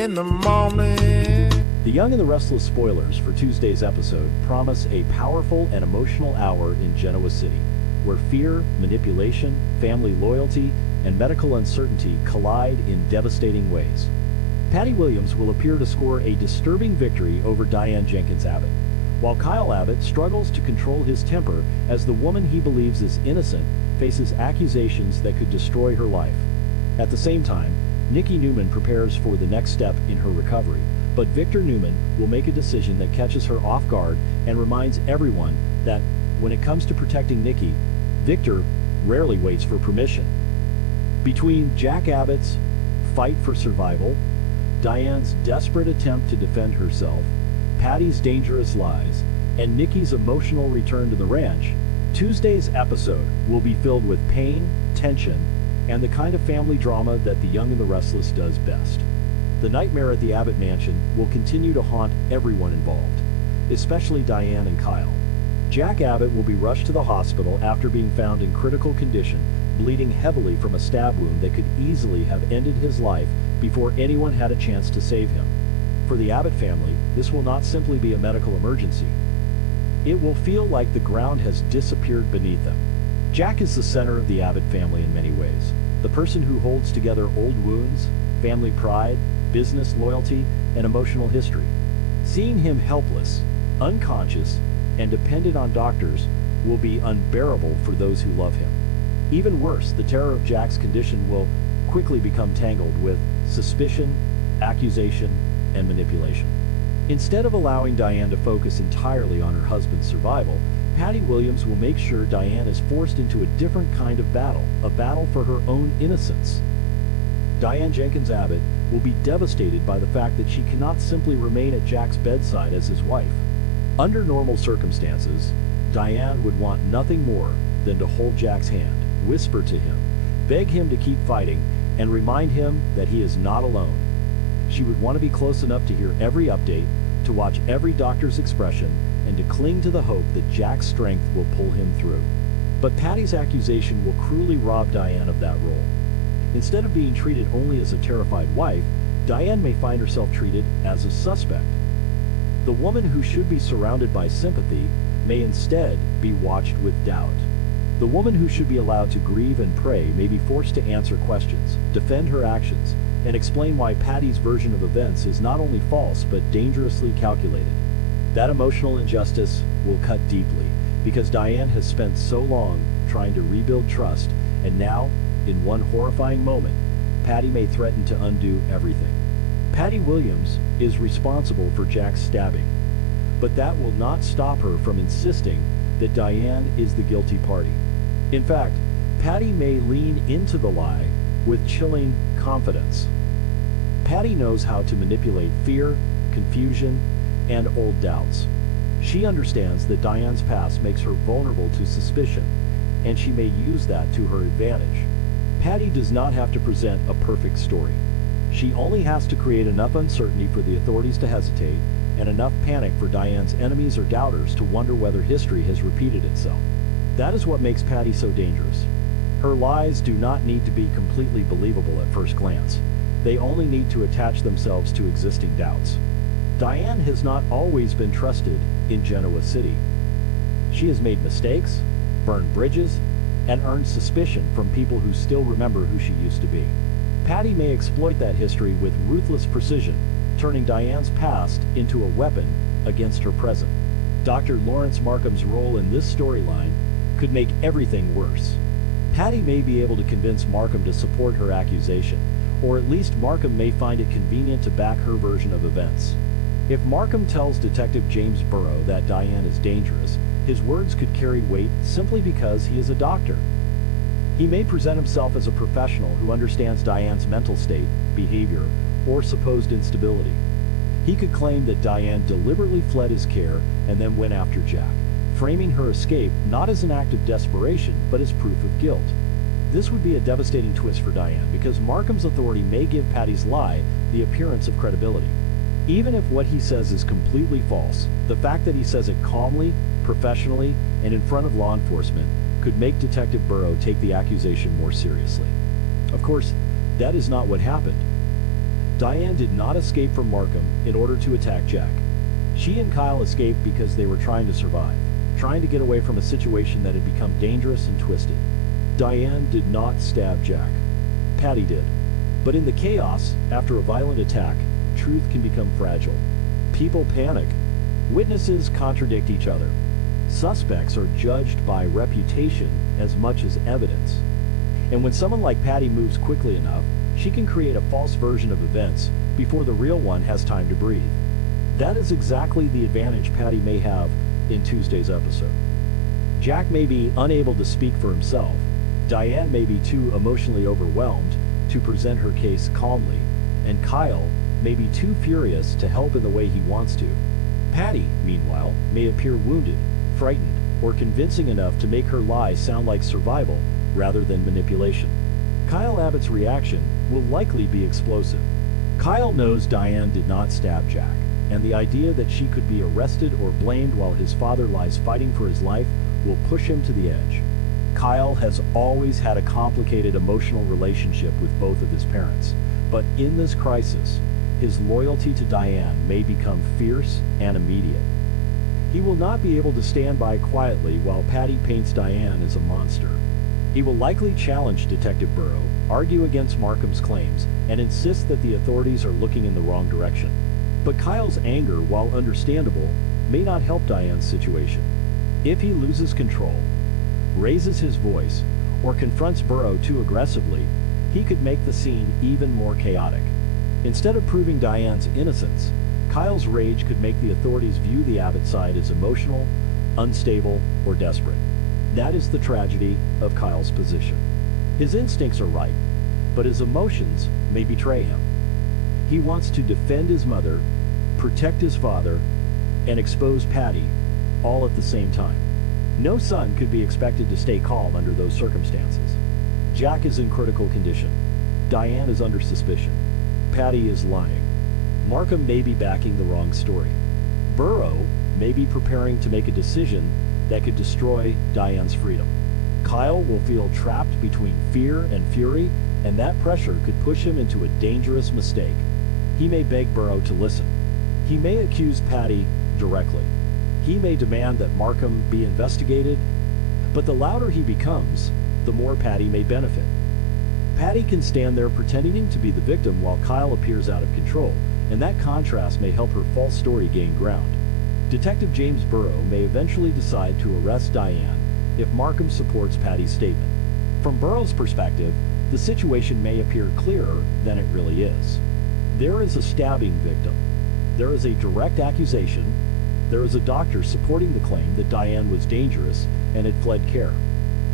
in the morning. The Young and the Restless spoilers for Tuesday's episode promise a powerful and emotional hour in Genoa City, where fear, manipulation, family loyalty, and medical uncertainty collide in devastating ways. Patty Williams will appear to score a disturbing victory over Diane Jenkins Abbott, while Kyle Abbott struggles to control his temper as the woman he believes is innocent faces accusations that could destroy her life. At the same time, Nikki Newman prepares for the next step in her recovery, but Victor Newman will make a decision that catches her off guard and reminds everyone that, when it comes to protecting Nikki, Victor rarely waits for permission. Between Jack Abbott's fight for survival, Diane's desperate attempt to defend herself, Patty's dangerous lies, and Nikki's emotional return to the ranch, Tuesday's episode will be filled with pain, tension, and the kind of family drama that The Young and the Restless does best. The nightmare at the Abbott mansion will continue to haunt everyone involved, especially Diane and Kyle. Jack Abbott will be rushed to the hospital after being found in critical condition, bleeding heavily from a stab wound that could easily have ended his life before anyone had a chance to save him. For the Abbott family, this will not simply be a medical emergency. It will feel like the ground has disappeared beneath them. Jack is the center of the Abbott family in many ways, the person who holds together old wounds, family pride, business loyalty, and emotional history. Seeing him helpless, unconscious, and dependent on doctors will be unbearable for those who love him. Even worse, the terror of Jack's condition will quickly become tangled with suspicion, accusation, and manipulation. Instead of allowing Diane to focus entirely on her husband's survival, Patty Williams will make sure Diane is forced into a different kind of battle, a battle for her own innocence. Diane Jenkins Abbott will be devastated by the fact that she cannot simply remain at Jack's bedside as his wife. Under normal circumstances, Diane would want nothing more than to hold Jack's hand, whisper to him, beg him to keep fighting, and remind him that he is not alone. She would want to be close enough to hear every update, to watch every doctor's expression, and to cling to the hope that Jack's strength will pull him through. But Patty's accusation will cruelly rob Diane of that role. Instead of being treated only as a terrified wife, Diane may find herself treated as a suspect. The woman who should be surrounded by sympathy may instead be watched with doubt. The woman who should be allowed to grieve and pray may be forced to answer questions, defend her actions, and explain why Patty's version of events is not only false but dangerously calculated. That emotional injustice will cut deeply, because Diane has spent so long trying to rebuild trust, and now, in one horrifying moment, Patty may threaten to undo everything. Patty Williams is responsible for Jack's stabbing, but that will not stop her from insisting that Diane is the guilty party. In fact, Patty may lean into the lie with chilling confidence. Patty knows how to manipulate fear, confusion, and old doubts. She understands that Diane's past makes her vulnerable to suspicion, and she may use that to her advantage. Patty does not have to present a perfect story. She only has to create enough uncertainty for the authorities to hesitate, and enough panic for Diane's enemies or doubters to wonder whether history has repeated itself. That is what makes Patty so dangerous. Her lies do not need to be completely believable at first glance. They only need to attach themselves to existing doubts. Diane has not always been trusted in Genoa City. She has made mistakes, burned bridges, and earned suspicion from people who still remember who she used to be. Patty may exploit that history with ruthless precision, turning Diane's past into a weapon against her present. Dr. Lawrence Markham's role in this storyline could make everything worse. Patty may be able to convince Markham to support her accusation, or at least Markham may find it convenient to back her version of events. If Markham tells Detective James Burrow that Diane is dangerous, his words could carry weight simply because he is a doctor. He may present himself as a professional who understands Diane's mental state, behavior, or supposed instability. He could claim that Diane deliberately fled his care and then went after Jack, framing her escape not as an act of desperation, but as proof of guilt. This would be a devastating twist for Diane, because Markham's authority may give Patty's lie the appearance of credibility. Even if what he says is completely false, the fact that he says it calmly, professionally, and in front of law enforcement could make Detective Burrow take the accusation more seriously. Of course, that is not what happened. Diane did not escape from Markham in order to attack Jack. She and Kyle escaped because they were trying to survive, trying to get away from a situation that had become dangerous and twisted. Diane did not stab Jack. Patty did. But in the chaos, after a violent attack, truth can become fragile. People panic. Witnesses contradict each other. Suspects are judged by reputation as much as evidence. And when someone like Patty moves quickly enough, she can create a false version of events before the real one has time to breathe. That is exactly the advantage Patty may have in Tuesday's episode. Jack may be unable to speak for himself. Diane may be too emotionally overwhelmed to present her case calmly, and Kyle may be too furious to help in the way he wants to. Patty, meanwhile, may appear wounded, frightened, or convincing enough to make her lie sound like survival rather than manipulation. Kyle Abbott's reaction will likely be explosive. Kyle knows Diane did not stab Jack, and the idea that she could be arrested or blamed while his father lies fighting for his life will push him to the edge. Kyle has always had a complicated emotional relationship with both of his parents, but in this crisis, his loyalty to Diane may become fierce and immediate. He will not be able to stand by quietly while Patty paints Diane as a monster. He will likely challenge Detective Burrow, argue against Markham's claims, and insist that the authorities are looking in the wrong direction. But Kyle's anger, while understandable, may not help Diane's situation. If he loses control, raises his voice, or confronts Burrow too aggressively, he could make the scene even more chaotic. Instead of proving Diane's innocence, Kyle's rage could make the authorities view the Abbott side as emotional, unstable, or desperate. That is the tragedy of Kyle's position. His instincts are right, but his emotions may betray him. He wants to defend his mother, protect his father, and expose Patty, all at the same time. No son could be expected to stay calm under those circumstances. Jack is in critical condition. Diane is under suspicion. Patty is lying. Markham may be backing the wrong story. Burrow may be preparing to make a decision that could destroy Diane's freedom. Kyle will feel trapped between fear and fury, and that pressure could push him into a dangerous mistake. He may beg Burrow to listen. He may accuse Patty directly. He may demand that Markham be investigated, but the louder he becomes, the more Patty may benefit. Patty can stand there pretending to be the victim while Kyle appears out of control, and that contrast may help her false story gain ground. Detective James Burrow may eventually decide to arrest Diane if Markham supports Patty's statement. From Burrow's perspective, the situation may appear clearer than it really is. There is a stabbing victim. There is a direct accusation. There is a doctor supporting the claim that Diane was dangerous and had fled care.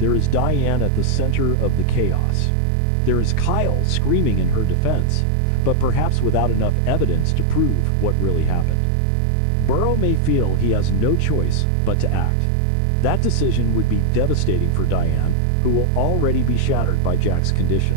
There is Diane at the center of the chaos. There is Kyle screaming in her defense, but perhaps without enough evidence to prove what really happened. Burrow may feel he has no choice but to act. That decision would be devastating for Diane, who will already be shattered by Jack's condition.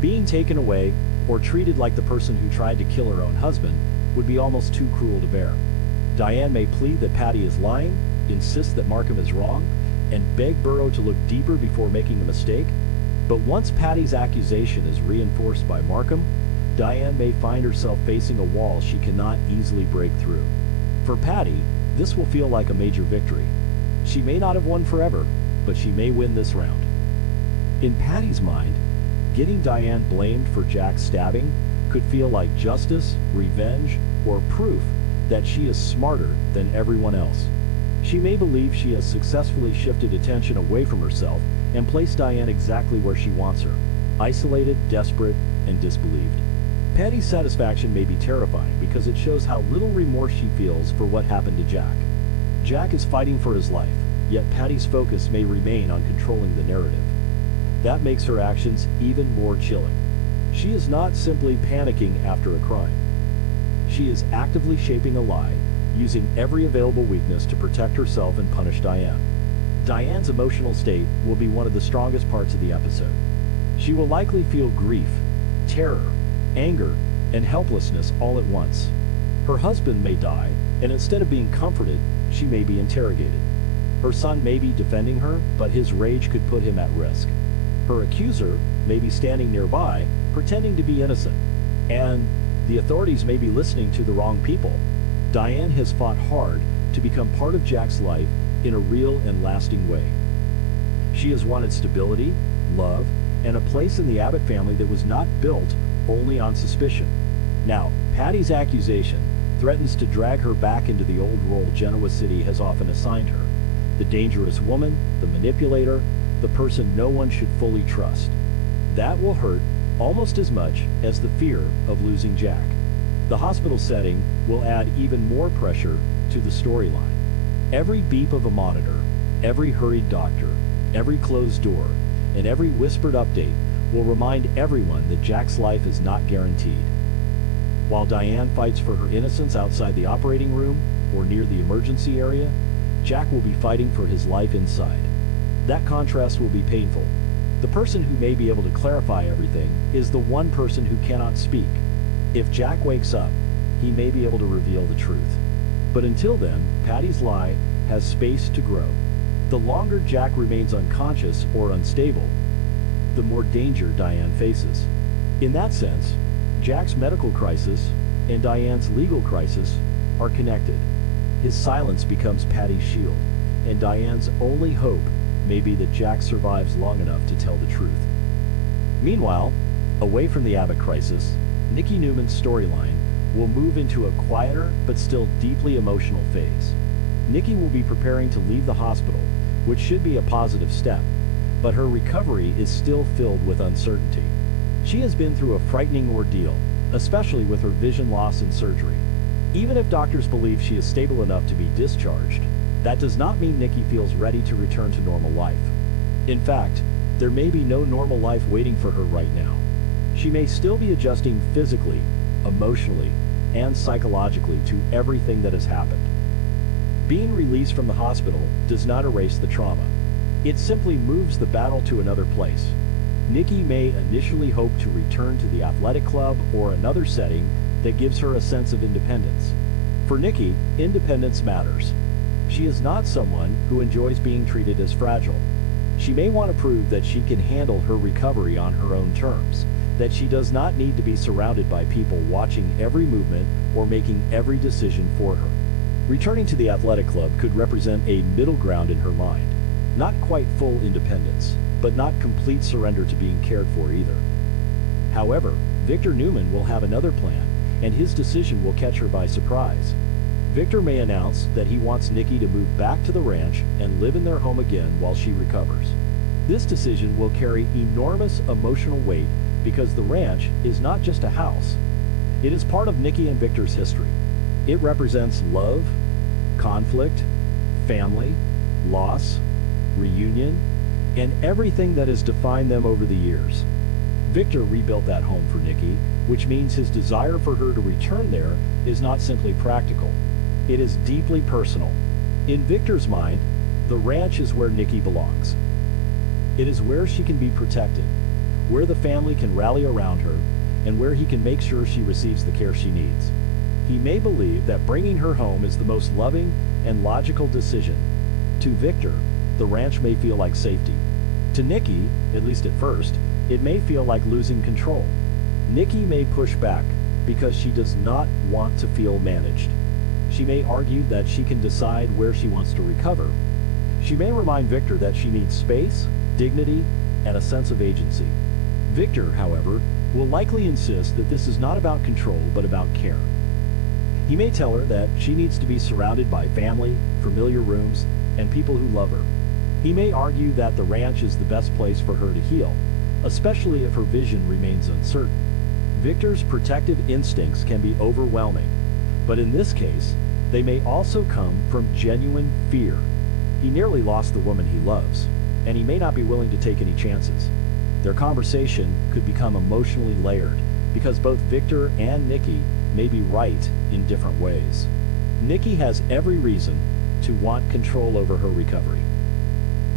Being taken away, or treated like the person who tried to kill her own husband, would be almost too cruel to bear. Diane may plead that Patty is lying, insist that Markham is wrong, and beg Burrow to look deeper before making a mistake. But once Patty's accusation is reinforced by Markham, Diane may find herself facing a wall she cannot easily break through. For Patty, this will feel like a major victory. She may not have won forever, but she may win this round. In Patty's mind, getting Diane blamed for Jack's stabbing could feel like justice, revenge, or proof that she is smarter than everyone else. She may believe she has successfully shifted attention away from herself and placed Diane exactly where she wants her, isolated, desperate, and disbelieved. Patty's satisfaction may be terrifying because it shows how little remorse she feels for what happened to Jack. Jack is fighting for his life, yet Patty's focus may remain on controlling the narrative. That makes her actions even more chilling. She is not simply panicking after a crime. She is actively shaping a lie, using every available weakness to protect herself and punish Diane. Diane's emotional state will be one of the strongest parts of the episode. She will likely feel grief, terror, anger, and helplessness all at once. Her husband may die, and instead of being comforted, she may be interrogated. Her son may be defending her, but his rage could put him at risk. Her accuser may be standing nearby, pretending to be innocent. And The authorities may be listening to the wrong people. Diane has fought hard to become part of Jack's life in a real and lasting way. She has wanted stability, love, and a place in the Abbott family that was not built only on suspicion. Now, Patty's accusation threatens to drag her back into the old role Genoa City has often assigned her. The dangerous woman, the manipulator, the person no one should fully trust. That will hurt almost as much as the fear of losing Jack. The hospital setting will add even more pressure to the storyline. Every beep of a monitor, every hurried doctor, every closed door, and every whispered update will remind everyone that Jack's life is not guaranteed. While Diane fights for her innocence outside the operating room or near the emergency area, Jack will be fighting for his life inside. That contrast will be painful. The person who may be able to clarify everything is the one person who cannot speak. If Jack wakes up, he may be able to reveal the truth. But until then, Patty's lie has space to grow. The longer Jack remains unconscious or unstable, the more danger Diane faces. In that sense, Jack's medical crisis and Diane's legal crisis are connected. His silence becomes Patty's shield, and Diane's only hope may be that Jack survives long enough to tell the truth. Meanwhile, away from the Abbott crisis, Nikki Newman's storyline will move into a quieter but still deeply emotional phase. Nikki will be preparing to leave the hospital, which should be a positive step, but her recovery is still filled with uncertainty. She has been through a frightening ordeal, especially with her vision loss and surgery. Even if doctors believe she is stable enough to be discharged, that does not mean Nikki feels ready to return to normal life. In fact, there may be no normal life waiting for her right now. She may still be adjusting physically, emotionally, and psychologically to everything that has happened. Being released from the hospital does not erase the trauma. It simply moves the battle to another place. Nikki may initially hope to return to the athletic club or another setting that gives her a sense of independence. For Nikki, independence matters. She is not someone who enjoys being treated as fragile. She may want to prove that she can handle her recovery on her own terms, that she does not need to be surrounded by people watching every movement or making every decision for her. Returning to the athletic club could represent a middle ground in her mind. Not quite full independence, but not complete surrender to being cared for either. However, Victor Newman will have another plan, and his decision will catch her by surprise. Victor may announce that he wants Nikki to move back to the ranch and live in their home again while she recovers. This decision will carry enormous emotional weight because the ranch is not just a house. It is part of Nikki and Victor's history. It represents love, conflict, family, loss, reunion, and everything that has defined them over the years. Victor rebuilt that home for Nikki, which means his desire for her to return there is not simply practical. It is deeply personal. In Victor's mind, the ranch is where Nikki belongs. It is where she can be protected, where the family can rally around her, and where he can make sure she receives the care she needs. He may believe that bringing her home is the most loving and logical decision. To Victor, the ranch may feel like safety. To Nikki, at least at first, it may feel like losing control. Nikki may push back because she does not want to feel managed. She may argue that she can decide where she wants to recover. She may remind Victor that she needs space, dignity, and a sense of agency. Victor, however, will likely insist that this is not about control but about care. He may tell her that she needs to be surrounded by family, familiar rooms, and people who love her. He may argue that the ranch is the best place for her to heal, especially if her vision remains uncertain. Victor's protective instincts can be overwhelming, but in this case, they may also come from genuine fear. He nearly lost the woman he loves, and he may not be willing to take any chances. Their conversation could become emotionally layered because both Victor and Nikki may be right in different ways. Nikki has every reason to want control over her recovery.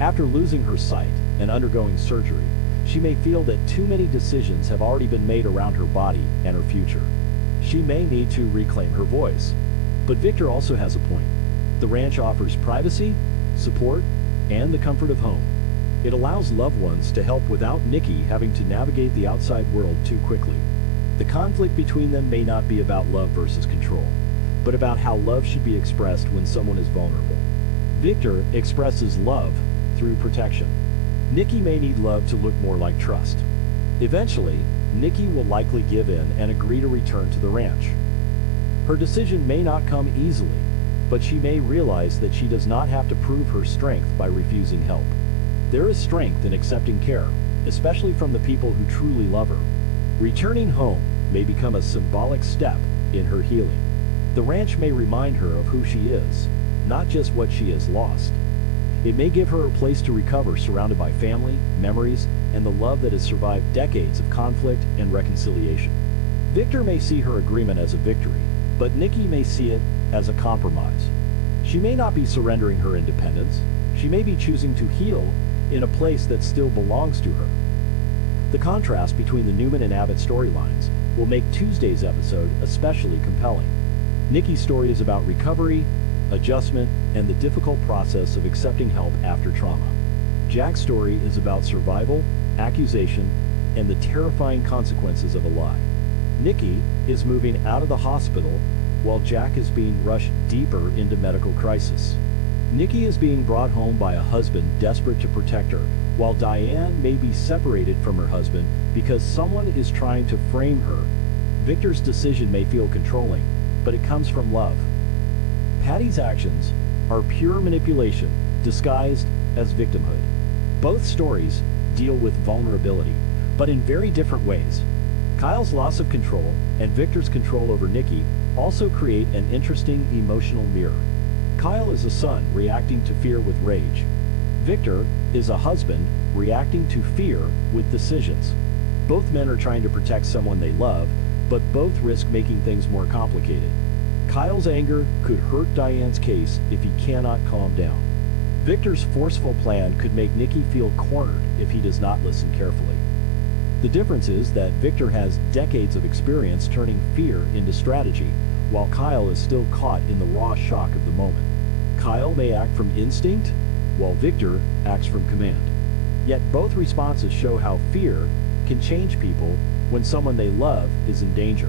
After losing her sight and undergoing surgery, she may feel that too many decisions have already been made around her body and her future. She may need to reclaim her voice. But Victor also has a point. The ranch offers privacy, support, and the comfort of home. It allows loved ones to help without Nikki having to navigate the outside world too quickly. The conflict between them may not be about love versus control, but about how love should be expressed when someone is vulnerable. Victor expresses love through protection. Nikki may need love to look more like trust. Eventually, Nikki will likely give in and agree to return to the ranch. Her decision may not come easily, but she may realize that she does not have to prove her strength by refusing help. There is strength in accepting care, especially from the people who truly love her. Returning home may become a symbolic step in her healing. The ranch may remind her of who she is, not just what she has lost. It may give her a place to recover, surrounded by family, memories, and the love that has survived decades of conflict and reconciliation. Victor may see her agreement as a victory, but Nikki may see it as a compromise. She may not be surrendering her independence. She may be choosing to heal in a place that still belongs to her. The contrast between the Newman and Abbott storylines will make Tuesday's episode especially compelling. Nikki's story is about recovery, adjustment, and the difficult process of accepting help after trauma. Jack's story is about survival, accusation, and the terrifying consequences of a lie. Nikki is moving out of the hospital while Jack is being rushed deeper into medical crisis. Nikki is being brought home by a husband desperate to protect her, while Diane may be separated from her husband because someone is trying to frame her. Victor's decision may feel controlling, but it comes from love. Patty's actions are pure manipulation disguised as victimhood. Both stories deal with vulnerability, but in very different ways. Kyle's loss of control and Victor's control over Nikki also create an interesting emotional mirror. Kyle is a son reacting to fear with rage. Victor is a husband reacting to fear with decisions. Both men are trying to protect someone they love, but both risk making things more complicated. Kyle's anger could hurt Diane's case if he cannot calm down. Victor's forceful plan could make Nikki feel cornered if he does not listen carefully. The difference is that Victor has decades of experience turning fear into strategy, while Kyle is still caught in the raw shock of the moment. Kyle may act from instinct, while Victor acts from command. Yet both responses show how fear can change people when someone they love is in danger.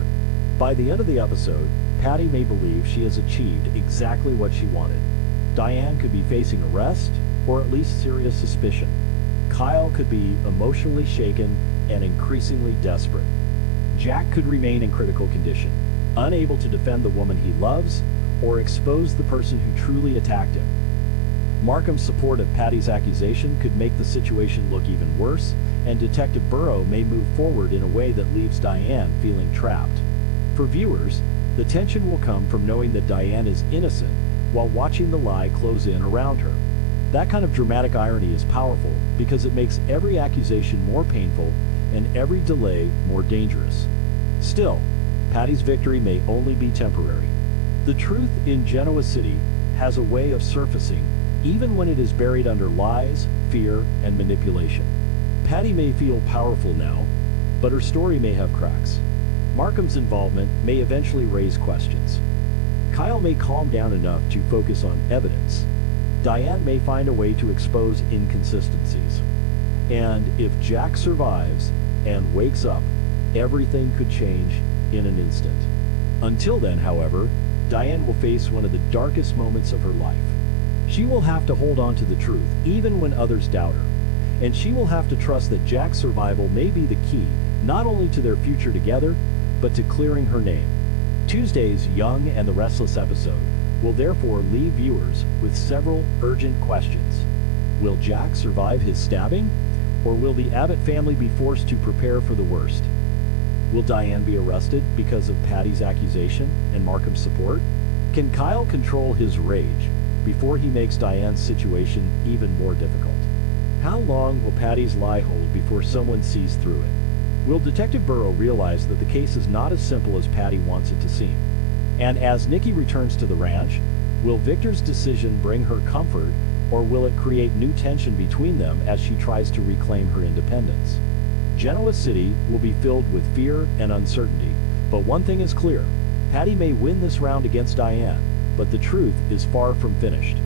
By the end of the episode, Patty may believe she has achieved exactly what she wanted. Diane could be facing arrest, or at least serious suspicion. Kyle could be emotionally shaken and increasingly desperate. Jack could remain in critical condition, unable to defend the woman he loves or expose the person who truly attacked him. Markham's support of Patty's accusation could make the situation look even worse, and Detective Burrow may move forward in a way that leaves Diane feeling trapped. For viewers, the tension will come from knowing that Diane is innocent while watching the lie close in around her. That kind of dramatic irony is powerful because it makes every accusation more painful and every delay more dangerous. Still, Patty's victory may only be temporary. The truth in Genoa City has a way of surfacing even when it is buried under lies, fear, and manipulation. Patty may feel powerful now, but her story may have cracks. Markham's involvement may eventually raise questions. Kyle may calm down enough to focus on evidence. Diane may find a way to expose inconsistencies. And if Jack survives and wakes up, everything could change in an instant. Until then, however, Diane will face one of the darkest moments of her life. She will have to hold on to the truth, even when others doubt her. And she will have to trust that Jack's survival may be the key, not only to their future together, but to clearing her name. Tuesday's Young and the Restless episode will therefore leave viewers with several urgent questions. Will Jack survive his stabbing? Or will the Abbott family be forced to prepare for the worst? Will Diane be arrested because of Patty's accusation and Markham's support? Can Kyle control his rage before he makes Diane's situation even more difficult? How long will Patty's lie hold before someone sees through it? Will Detective Burrow realize that the case is not as simple as Patty wants it to seem? And as Nikki returns to the ranch, will Victor's decision bring her comfort, or will it create new tension between them as she tries to reclaim her independence? Genoa City will be filled with fear and uncertainty, but one thing is clear: Patty may win this round against Diane, but the truth is far from finished.